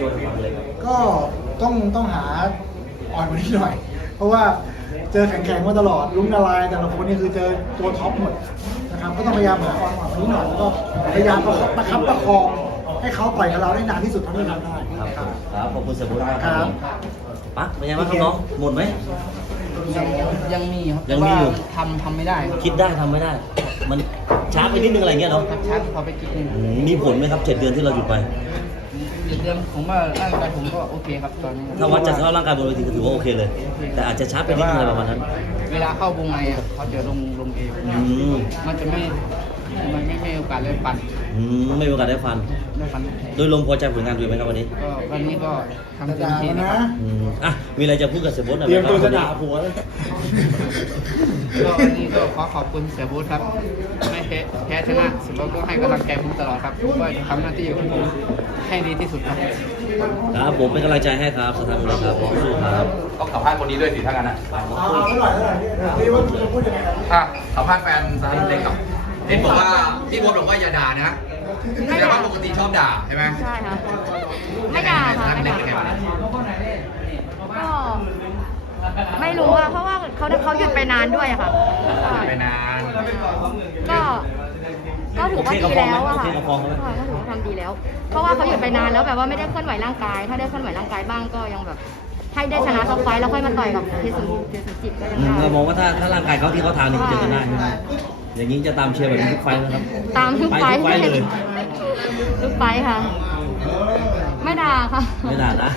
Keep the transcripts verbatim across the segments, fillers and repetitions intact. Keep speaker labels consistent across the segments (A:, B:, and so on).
A: โดนทำเลยครับ
B: ก็ต้องต้องหาอ่อนกว่านี้หน่อย เพราะว่าเจอแข็งๆมาตลอดลุ้งละลายแต่ละคนนี่คือเจอตัวท็อปหมดนะครับก็ต้องพยายามหาอ่อนกว่านี้หน่อยแล้วก็พยายามประคับประคับประคองให้เขาต่อยกับเราได้นานที่สุดเท่าที่ทำได้ครับ
A: ครับขอบคุณเสบุญมาก
B: ค
A: ค
B: รั
A: รับบ ปั๊กเป็นไงบ้างครับน้องหมดไหม
C: ยังยังมีครับ
A: ยังมีอยู่
C: แต่ว่าทำทำไม่ได้ครับ
A: คิดได้ทำไม่ได้ มันช้าไปนิดนึงอะไรเงี้ยเนาะ
C: ครับชัดพอไปกินหนึ่ง
A: อืมมีผลไหมครับเจ็ดเดือนที่เราหยุดไป
C: เดือนเดือนผมว่าร่างกายผมก็โอเคครับตอนนี้
A: ถ้าวัดจากสภาพร่างกายบนเวทีก็ถือว่าโอเคเลย แต่อาจจะช้าไปนิดนึงอะไรประมาณนั้น
C: เวลาเข้าวงในอะเขาจะลงลงเอว
A: อืม
C: มันจะไม่มันไม่ไม่มีโอกาสเลยปั่น
A: อืมไม่มีโอกาสได้ฟัน
C: ได้ฟัน
A: โดยรวมพอใจผลงานตัวเองไหมครับวันนี้
C: ก็วันนี้ก็ทำเต็มที่
B: นะ
C: นะครับ
A: อืมอ่ะมีอะไรจะพูดกับเสบุญหน่อย
B: เต
A: ไห
B: รี
A: ม
B: ยม
A: ครั
B: ตัว
A: บ
B: จะด่าผัวเลย
C: ก็วันนี้ก็ขอขอบคุณเสียบูธครับ ไม่แพ้แพ้ชนะเสียบูธก็ให้กำลังใจผมตลอดครับว่าจะทำหน้าที่ของผมให้ดีที่สุดครับ
A: ครับผมเป็นกำลังใจให้ครับสถานบุรีครับสู้ครับ
D: ต้องสัมภาษณ์คนนี้ด้วยสิถ้างั้นอ่ะ
B: เอาเอาหน่อยหน่อยนี่ว่าจะพูดยังไงครับ
D: อ่ะสัมภาษณ์แฟนสถานีเล็กกับเห็นบอกว่าพี่โบ๊ทบอกว่าอย่าด่านะแต่ว่าปกติชอบด่าใช่ไหม
E: ใช่ค่ะไม่ด่าค่ะไม่ด่า
D: เป็นไงบ้าง
E: ก็ไม่รู้อะเพราะว่าเขาเขาหยุดไปนานด้วยอะค่ะใช่
D: ไปนาน
E: ก็ก็ถือว่าดีแล้วอะค่ะ
A: โอเคกับฟองไหม
E: ก็ถือว่าทำดีแล้ว เพราะว่าเขาหยุดไปนานแล้วแบบว่าไม่ได้เคลื่อนไหวร่างกาย ถ้าได้เคลื่อนไหวร่างกายบ้างก็ยังแบบให้ได้ชนะท็อปไฟท์แล้วค่อยมาต่อยกับเทสุเทสุจิตก็ยัง
A: อืม
E: ได้
A: เรามองว่าถ้าถ้าร่างกายเขาที่เขาทานนี่เจอกันได้ใช่ไหมอย่างนี้จะตามเชียร์แบบนี้ทุกไฟล์นะครับ
E: ตามทุกไฟท์
A: ไปทุกไฟล์เลย
E: ทุกไฟท์ค่ะ ไม่ด่าค่ะ
A: ไม่ด่านะ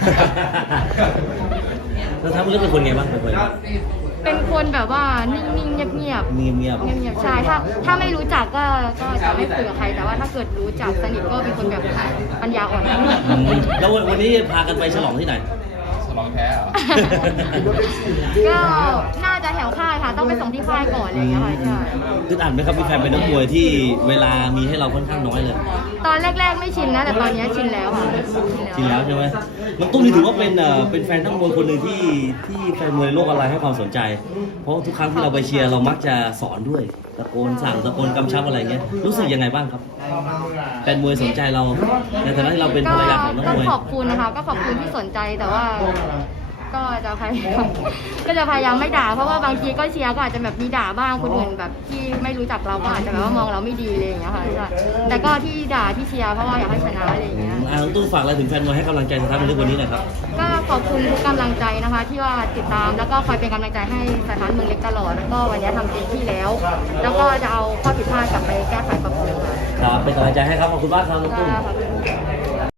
A: แล้วทัพเลือกเป็นคนไงบ้างเป็นคน
E: เป็นคนแบบว่านิ่งๆเงียบๆ
A: เงียบเงียบ
E: เงียบๆใช่ ถ้าถ้าไม่รู้จักก็ก็จะไม่คุยกับใคร แต่ว่าถ้าเกิดรู้จักสนิทก็เป็นคนแบบปัญญาอ่อน
A: แล้ววันนี้พากันไปฉลองที่ไหน
D: สมองแพ้เหรอ
E: ก็น่าจะแถวค่ายค่ะ ต้องไปส่งที่ค่ายก่อนอะไรอย่างเงี้ยค่ะใช่
A: ตึดอัดไหมครับมีแฟนเป็นนักมวยที่เวลามีให้เราค่อนข้างน้อยเลย
E: ตอนแรกๆไม่ชินนะ แต่ตอนนี้ชินแล้วค่ะ
A: จริงแล้วใช่ไหมน้องตุ้มนี่ถือว่าเป็นเอ่อเป็นแฟนนักมวยคนหนึ่งที่ที่แฟนมวยโลกออนไลน์ให้ความสนใจ เพราะทุกครั้งที่เราไปเชียร์เรามักจะสอนด้วยตะโกนสั่งตะโกนกำชับอะไรเงี้ยรู้สึกยังไงบ้างครับแฟนมวยสนใจเราในฐานะที่เราเป็นภรรยาของนัก
E: ก็
A: มวย
E: ขอบคุณนะคะ ก็ขอบคุณที่สนใจแต่ว่า ก็จะพยายามก็จะพยายามไม่ด่า เพราะว่าบางทีก็เชียร์ก็อาจจะแบบมีด่าบ้างคนอื่นแบบที่ไม่รู้จักเราก็อาจจะแบบว่ามองเราไม่ดีอะไรอย่างเงี้ยค่ะใช่แต่ก็ที่ด่าที่เชียร์เพราะว่าอยากให้ชนะอะไรอย่างเงี้ย
A: อ่าน้องตุ้มฝากอะไรถึงแฟนมวยให้กำลังใจสถานบันเทิงวันนี้หน่อยครับ
E: ก็ขอบคุณทุกกำลังใจนะคะ ที่ว่าติดตามแล้วก็คอยเป็นกำลังใจให้สถานเมืองเล็กตลอดแล้วก็วันนี้ทำเต็มที่แล้ว แล้วก็จะเอาข้อผิดพลาดกลับไปแก้ไขปรับปรุงค่ะ
A: ครับเป็นกำลังใจให้ครับขอบคุณมากครับน้องตุ้ม
E: ขอบคุณ